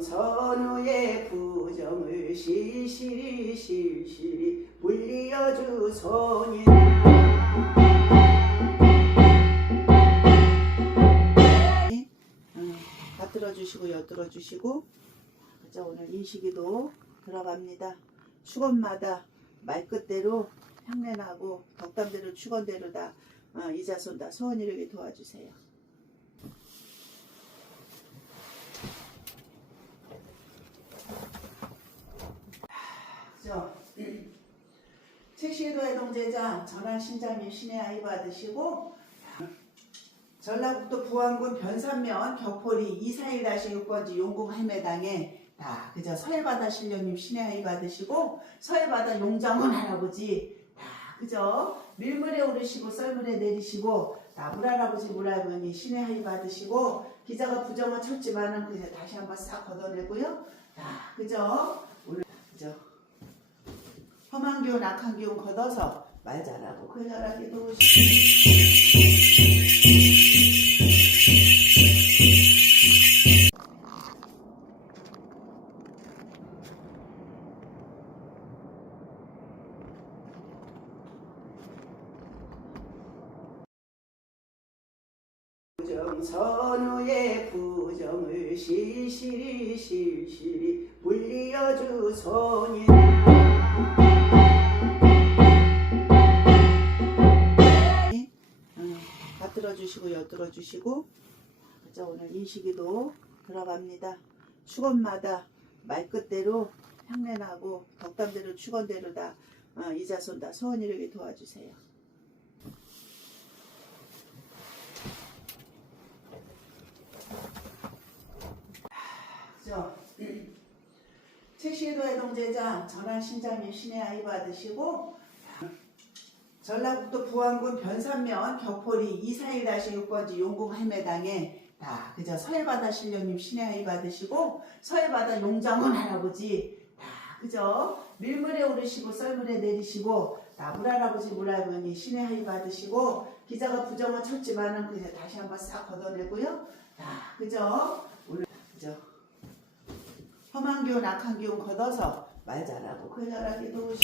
부정선우의 부정을 시시리 실시리 물리어 주소니. 받들어 주시고 엿들어 주시고. 그죠 오늘 인식이도 들어갑니다. 축원마다 말끝대로 향내나고 덕담대로 축원대로 다 어, 이자손 다 소원 이루게 도와주세요 그죠 책시도의 동제장 전환 신장님 신의 아이 받으시고 전라북도 부안군 변산면 격포리 241-6번지 용궁 할매당에 다 그저 서해바다 신령님 신의 아이 받으시고 서해바다 용장원 할아버지 다 그저 밀물에 오르시고 썰물에 내리시고 다 물할아버지 물할머니 신의 아이 받으시고 기자가 부정은 쳤지만은 그저 다시 한번 싹 걷어내고요. 다 그저 오늘 그저 험한 기운 악한 기운 걷어서 말 잘하고 글 잘하게 도우시고. 부정선우의 부정을 시시리 실시리 물리어 주소니 주시고 엿들어 주시고 그죠 오늘 인식이도 들어갑니다 축원마다 말끝대로 향내나고 덕담대로 축원대로 다 어, 이자손 다 소원 이루게 도와주세요 그죠? 책시도의 동제장 전환 신장님 신의 아이 받으시고 전라북도 부안군 변산면 격포리 241-6번지 용궁 할매당에 다 그저 서해바다 신령님 신의 아이 받으시고 서해바다 용장원 할아버지 다 그저 밀물에 오르시고 썰물에 내리시고 다 물할아버지 물할머니 신의 아이 받으시고 기자가 부정은 쳤지만은 그저 다시 한번 싹 걷어내고요. 다 그저 오늘 그저 험한 기운 악한 기운 걷어서 말 잘하고 글 잘하게 도우시고